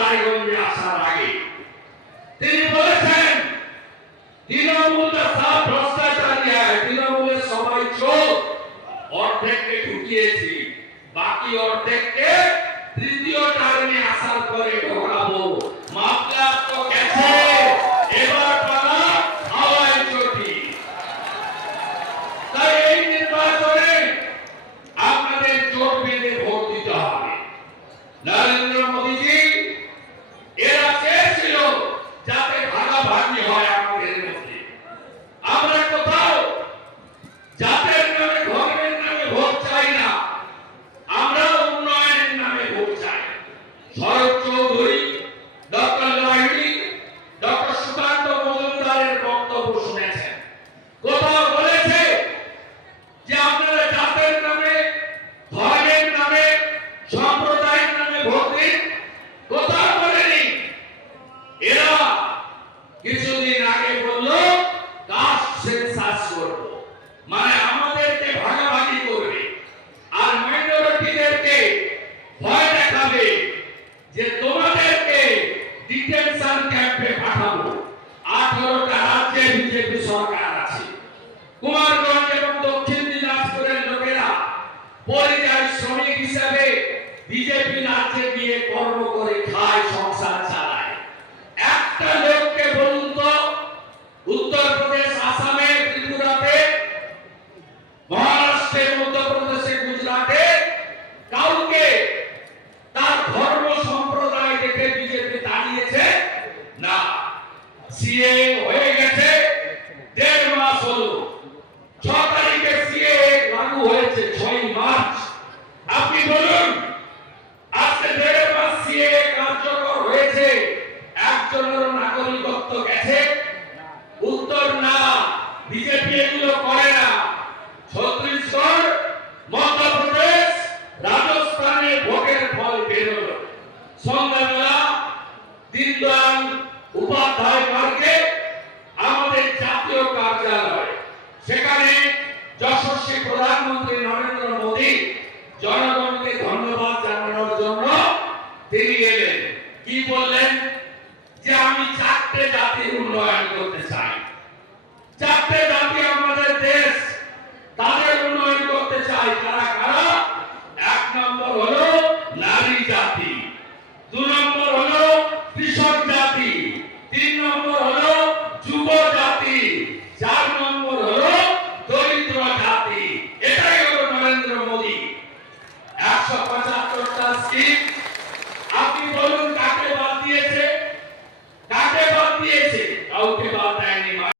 রায়গঞ্জে আসার আগে তিনি বলেছেন তৃণমূল সব ভ্রষ্টাচারী হয়, তৃণমূলের সবাই চোর, অর্ধেককে ঢুকিয়েছি, বাকি অর্ধেককে তৃতীয় টার্মে আসার পরে ঢোকাবো। মামলা তো গেছে, এবার পালা হাওয়ায় চটি। তাই এই নির্বাচনে আপনাদের জোট বেঁধে ভোট দিতে হবে। নরেন্দ্র মোদীজি এরা চেয়েছিল যাতে ভাগাভাগি হয় আমাদের মধ্যে। আমরা কোথাও জাতের নামে ধর্মের নামে ভোট চাই না, আমরা উন্নয়নের নামে ভোট চাই। শরৎ চৌধুরী, ডক্টর লাহিড়ী, ডক্টর সুকান্ত মজুমদারের বক্তব্য শুনেছেন। কোথাও বলেছে যে আপনারা জাতের নামে, ধর্মের নামে, সম্প্রদায়ের নামে ভোট দিন, কোথাও বলেনি। এরা কিছুদিন আগে বলল কাস্ট সেন্সাস করব, মানে আমাদেরকে ভাগাভাগি করবে আর মাইনরিটিদেরকে ভয় দেখাবে যে তোমাদেরকে ডিটেনশন ক্যাম্পে পাঠাবো। 18টা রাজ্যে বিজেপি সরকার আছে। কুমারগঞ্জ এবং দক্ষিণ দিনাজপুরের লোকেরা পরিযায়ী শ্রমিক হিসেবে বিজেপি রাজ্যে গিয়ে কর্ম করে খায়, সংসার চালায়। একটা লোককে বলুন তো উত্তরপ্রদেশ, আসামে, ত্রিপুরাতে, মহারাষ্ট্রে, মধ্যপ্রদেশে, গুজরাটে কাউকে তার ধর্ম সম্প্রদায় দেখে বিজেপি দাঁড়িয়েছে না। সিএ হয়ে গেছে 1.5 মাস হলো, 6 তারিখে সিএ লাগু হয়েছে, 6 মার্চ। আপনি বলুন আজকে 1.5 মাস সিএ কার্যকর হয়েছে, একজনেরও নাগরিকত্ব গেছে? উত্তর না, বিজেপি এগুলো করে না। ছত্তিশগড়, মধ্যপ্রদেশ, রাজস্থানে ভোটের ফল বেরোলো। সন্ধ্যাবেলা দীনদয়াল উপাধ্যায় মার্গে আমাদের জাতীয় কার্যালয়, সেখানে যশস্বী প্রধানমন্ত্রী নরেন্দ্র মোদী জনগণকে ধন্যবাদ জানানোর জন্য তিনি এলেন। কি বললেন? যে আমি 4টে জাতির উন্নয়ন করতে চাই। 4টে জাতি আমাদের দেশ, তাদের উন্নয়ন করতে চাই। কারা কারা? 1 নম্বর হলো নারী জাতি, 2 নম্বর হলো কৃষক জাতি, 3 নম্বর হলো যুব জাতি, 4 নম্বর হলো দরিদ্র জাতি। এটাই হলো নরেন্দ্র মোদী। 175টা স্কিম। আপনি বলুন কাকে বাদ দিয়েছে? কাকে বাদ দিয়েছে? কাউকে বাদ দেয়